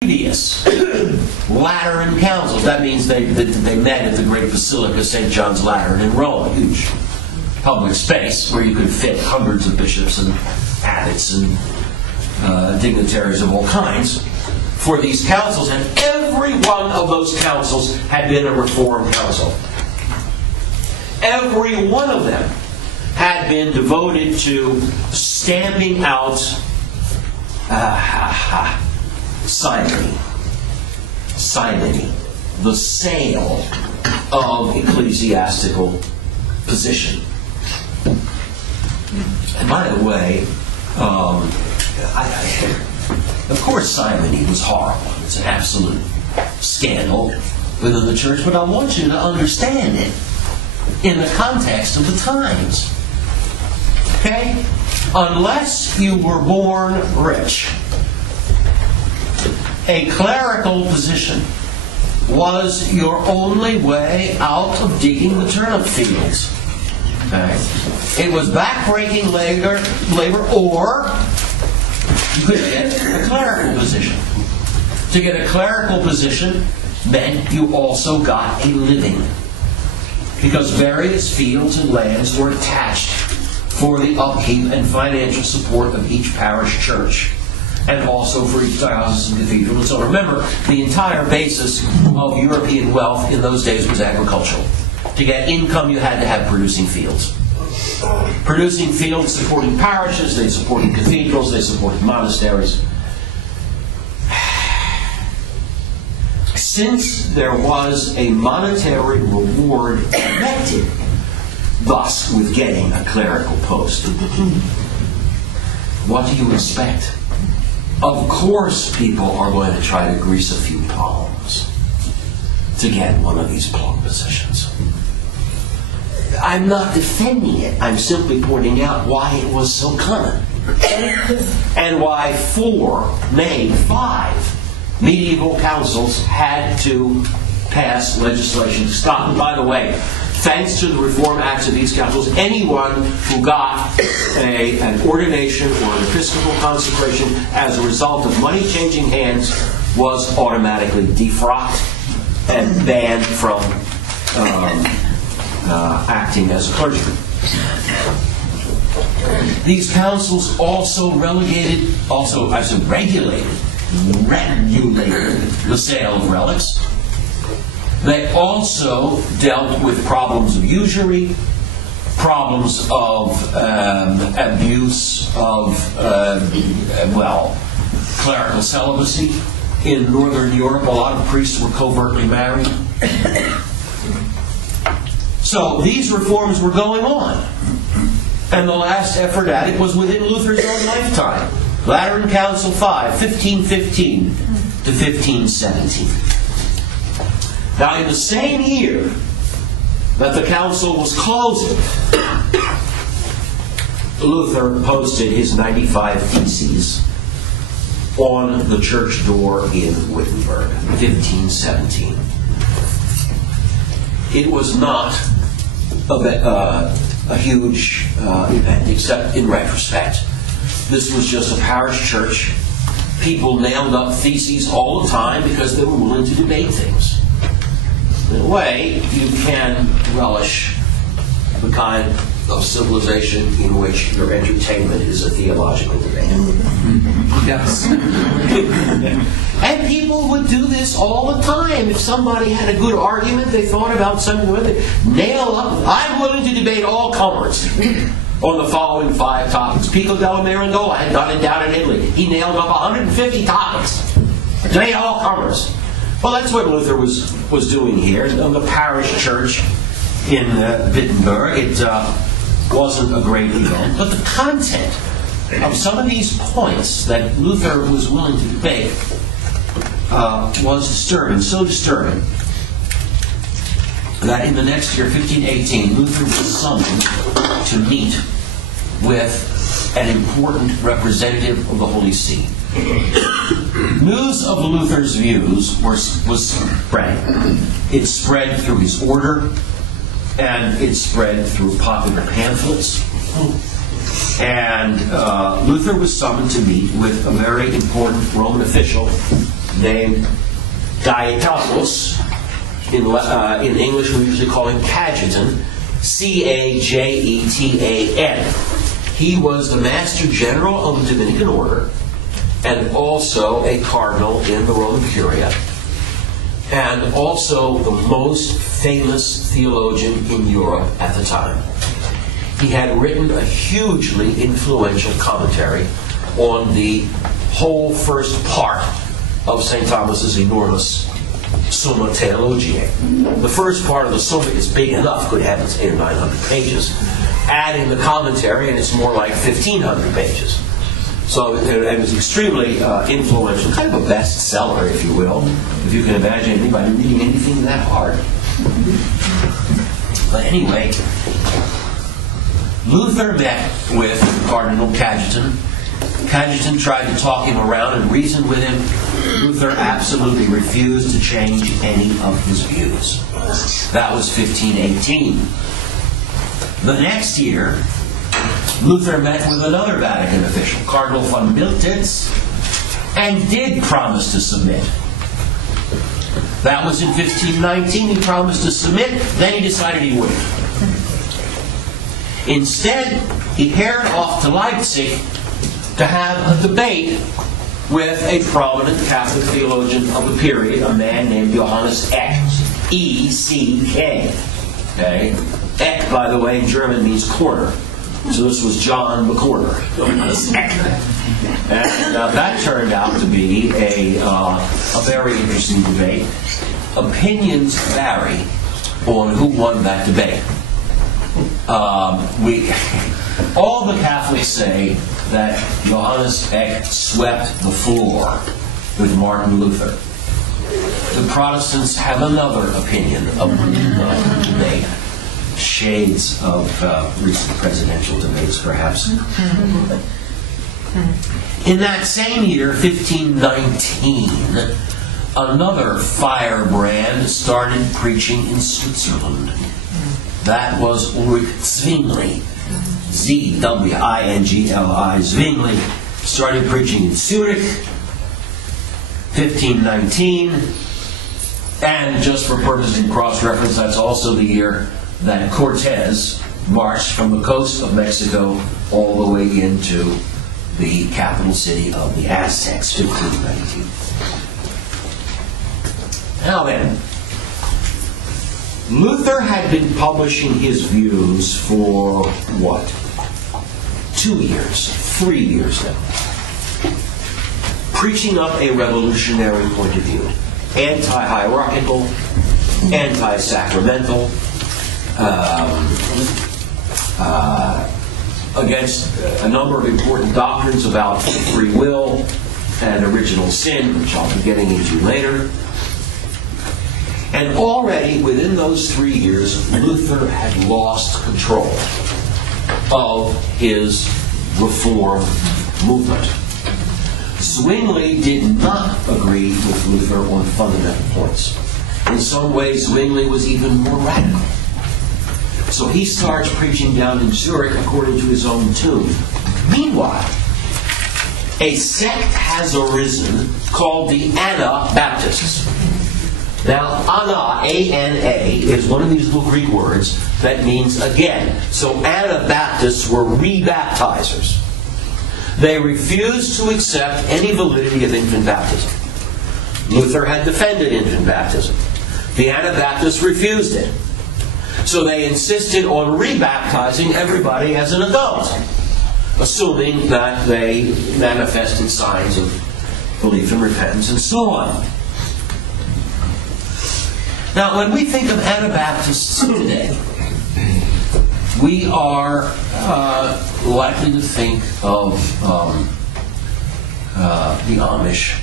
previous Lateran councils. That means they met at the great Basilica St. John's Lateran in Rome, a huge public space where you could fit hundreds of bishops and abbots and dignitaries of all kinds for these councils, and every one of those councils had been a Reformed council. Every one of them had been devoted to stamping out simony, the sale of ecclesiastical position. And by the way, of course simony was horrible. It's an absolute scandal within the church, but I want you to understand it in the context of the times. Okay? Unless you were born rich, a clerical position was your only way out of digging the turnip fields. Okay? It was backbreaking labor, or you could get a clerical position. To get a clerical position meant you also got a living, because various fields and lands were attached for the upkeep and financial support of each parish church, and also for each diocese and cathedral. And so remember, the entire basis of European wealth in those days was agricultural. To get income, you had to have producing fields. Producing fields supporting parishes, they supported cathedrals, they supported monasteries. Since there was a monetary reward connected thus with getting a clerical post, what do you expect? Of course people are going to try to grease a few palms to get one of these plum positions. I'm not defending it. I'm simply pointing out why it was so common. And why 5 medieval councils had to pass legislation to stop. And by the way, thanks to the Reform Acts of these councils, anyone who got an ordination or an episcopal consecration as a result of money changing hands was automatically defrocked and banned from acting as a clergyman. These councils also regulated the sale of relics. They also dealt with problems of usury, problems of abuse of, clerical celibacy. In Northern Europe, a lot of priests were covertly married. So these reforms were going on. And the last effort at it was within Luther's own lifetime. Lateran Council 5, 1515 to 1517. Now, in the same year that the council was closing, Luther posted his 95 Theses on the church door in Wittenberg, 1517. It was not a huge event, except in retrospect. This was just a parish church. People nailed up theses all the time because they were willing to debate things. In a way, you can relish the kind of civilization in which your entertainment is a theological debate. Yes. And people would do this all the time. If somebody had a good argument, they thought about something, they nail up. I'm willing to debate all comers on the following 5 topics. Pico della Mirandola had done it down in Italy. He nailed up 150 topics. Debate all comers. Well, that's what Luther was doing here. On the parish church in Wittenberg, it wasn't a great event, but the content of some of these points that Luther was willing to debate was disturbing, so disturbing that in the next year, 1518, Luther was summoned to meet with an important representative of the Holy See. News of Luther's views was spread. It spread through his order, and it spread through popular pamphlets. And Luther was summoned to meet with a very important Roman official named Gaetatus. In English, we usually call him Cajetan, C-A-J-E-T-A-N. He was the Master General of the Dominican Order and also a cardinal in the Roman Curia, and also the most famous theologian in Europe at the time. He had written a hugely influential commentary on the whole first part of St. Thomas's enormous Summa Theologiae. The first part of the Summa is big enough, could have its 800 or 900 pages. Add in the commentary, and it's more like 1,500 pages. So it was extremely influential, kind of a bestseller, if you will, if you can imagine anybody reading anything that hard. But anyway, Luther met with Cardinal Cajetan. Cajetan tried to talk him around and reason with him. Luther absolutely refused to change any of his views. That was 1518. The next year, Luther met with another Vatican official, Cardinal von Miltitz, and did promise to submit. That was in 1519. He promised to submit, then he decided he wouldn't. Instead, he haired off to Leipzig to have a debate with a prominent Catholic theologian of the period, a man named Johannes Eck, E-C-K. Okay? Eck, by the way, in German means corner. So this was John McCorner. Johannes Eck. And that turned out to be a very interesting debate. Opinions vary on who won that debate. All the Catholics say that Johannes Eck swept the floor with Martin Luther. The Protestants have another opinion of the debate. Shades of recent presidential debates, perhaps. In that same year, 1519, another firebrand started preaching in Switzerland. That was Ulrich Zwingli. Z-W-I-N-G-L-I, Zwingli, started preaching in Zurich, 1519, and just for purposes of cross-reference, that's also the year that Cortez marched from the coast of Mexico all the way into the capital city of the Aztecs, 1519. Now then, Luther had been publishing his views for, what, 2 years, 3 years now. Preaching up a revolutionary point of view. Anti-hierarchical, anti-sacramental, against a number of important doctrines about free will and original sin, which I'll be getting into later. And already within those 3 years, Luther had lost control of his reform movement. Zwingli did not agree with Luther on fundamental points. In some ways, Zwingli was even more radical. So he starts preaching down in Zurich according to his own tune. Meanwhile, a sect has arisen called the Anabaptists. Now, Ana, A-N-A, is one of these little Greek words that means again. So Anabaptists were rebaptizers. They refused to accept any validity of infant baptism. Luther had defended infant baptism. The Anabaptists refused it. So they insisted on rebaptizing everybody as an adult, assuming that they manifested signs of belief and repentance and so on. Now, when we think of Anabaptists today, we are likely to think of the Amish